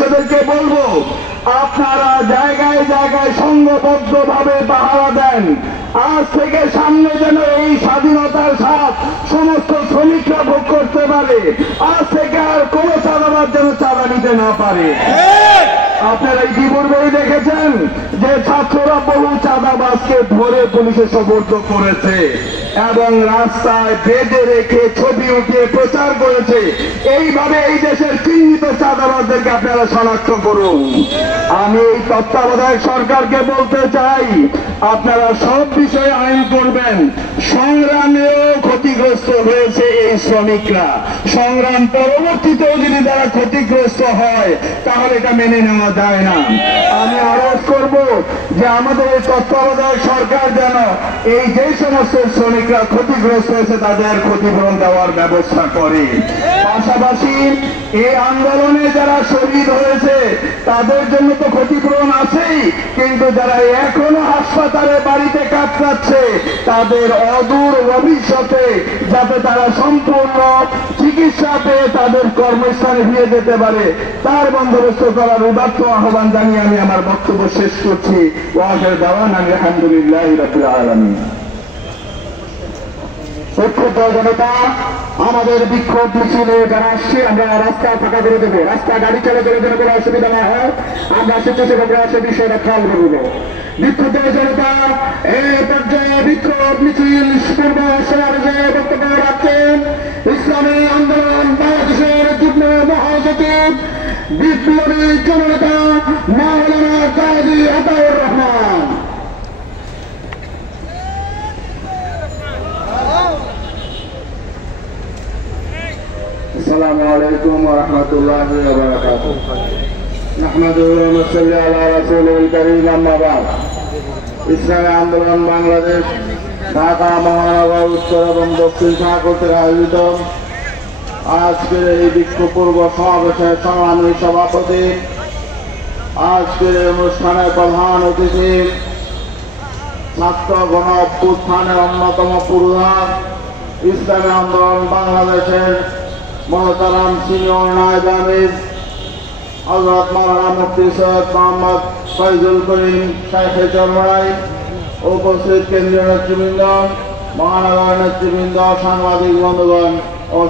সদস্যদেরকে বলবো, আপনারা জায়গায় জায়গায় সংঘবদ্ধভাবে পাহারা দেন। আজ থেকে সামনে যেন এই স্বাধীনতার স্বাদ সমস্ত শ্রমিকরা ভোগ করতে পারে। আজ থেকে আর কোনো চাঁদাবাজ যেন চাঁদা নিতে না পারে। আপনারা ইতিপূর্বেই দেখেছেন যে ছাত্ররা বহু চাঁদাবাজকে ধরে পুলিশে সোপর্দ করেছে এবং রাস্তায় বেঁধে রেখে ছবি উঠিয়ে প্রচার করেছে। এইভাবে এই দেশের চিহ্নিত চাঁদাবাজদেরকে আপনারা শনাক্ত করুন। আমি এই তত্ত্বাবধায়ক সরকারকে বলতে চাই, আপনারা সব বিষয়ে আইন করবেন। সংগ্রামেও ক্ষতিগ্রস্ত হয়েছে এই শ্রমিকরা, সংগ্রাম পরবর্তীতেও যদি তারা ক্ষতিগ্রস্ত হয় তাহলে এটা মেনে নেওয়া যায় না। আমি আরজ করব যে আমাদের এই তত্ত্বাবধায়ক সরকার যেন এই যে সমস্ত শ্রমিকরা ক্ষতিগ্রস্ত হয়েছে তাদের ক্ষতিপূরণ দেওয়ার ব্যবস্থা করে। পাশাপাশি এই আন্দোলনে যারা শহীদ হয়েছে তাদের জন্য তো ক্ষতিপূরণ আছেই, কিন্তু যারা এখনো হাসপাতালে বাড়িতে কাটাচ্ছে তাদের অদূর ভবিষ্যতে যাতে তারা সম্পূর্ণ চিকিৎসা পেয়ে তাদের কর্মস্থানে ফিরে যেতে পারে তার বন্দোবস্ত করার উদাত্ত আহ্বান জানিয়ে আমি আমার বক্তব্য শেষ করছি। ওয়াহির দাওয়ানা আলহামদুলিল্লাহি রাব্বিল আলামিন। জনতা, আমাদের বিক্ষোভ মিছিলে যারা আসছে আমরা রাস্তা ফাঁকা করে দেবো। রাস্তা গাড়ি চলাচলের জন্য কোনো অসুবিধা না হয় আমরা স্বেচ্ছাসেবকরা সে বিষয়টা খেয়াল করব। বিক্ষুব্ধ জনতা এই পর্যায়ে বিক্ষোভ মিছিল পূর্ব সমাবেশে বক্তব্য রাখছেন ইসলামী আন্দোলন বাংলাদেশের যুগ্ম মহাসচিব বিপ্লবী জননেতা মাওলানা কাজী আতাউর রহমান। السلام عليكم ورحمة الله وبركاته نحمده ونصلي على رسوله الكريم أما بعد ইসলামী আন্দোলন বাংলাদেশ ঢাকা মহানগর উত্তর এবং দক্ষিণ শাখা কর্তৃক আয়োজিত আজকের এই বিক্ষোভ পূর্ব সমাবেশের সংগ্রামী সভাপতি, আজকের এই অনুষ্ঠানের প্রধান অতিথি, ছাত্র গণ অভ্যুত্থানের অন্যতম পুরোধা ইসলামী আন্দোলন বাংলাদেশের মোহতারাম সিনিয়র নায়েব আমির হযরত মাওলানা মুফতি সৈয়দ মোহাম্মদ ফয়জুল করিম শাইখে চরমরাই, উপস্থিত কেন্দ্রীয় নেতৃবৃন্দ, মহানগর নেতৃবৃন্দ, সাংবাদিক বন্ধুগণ ও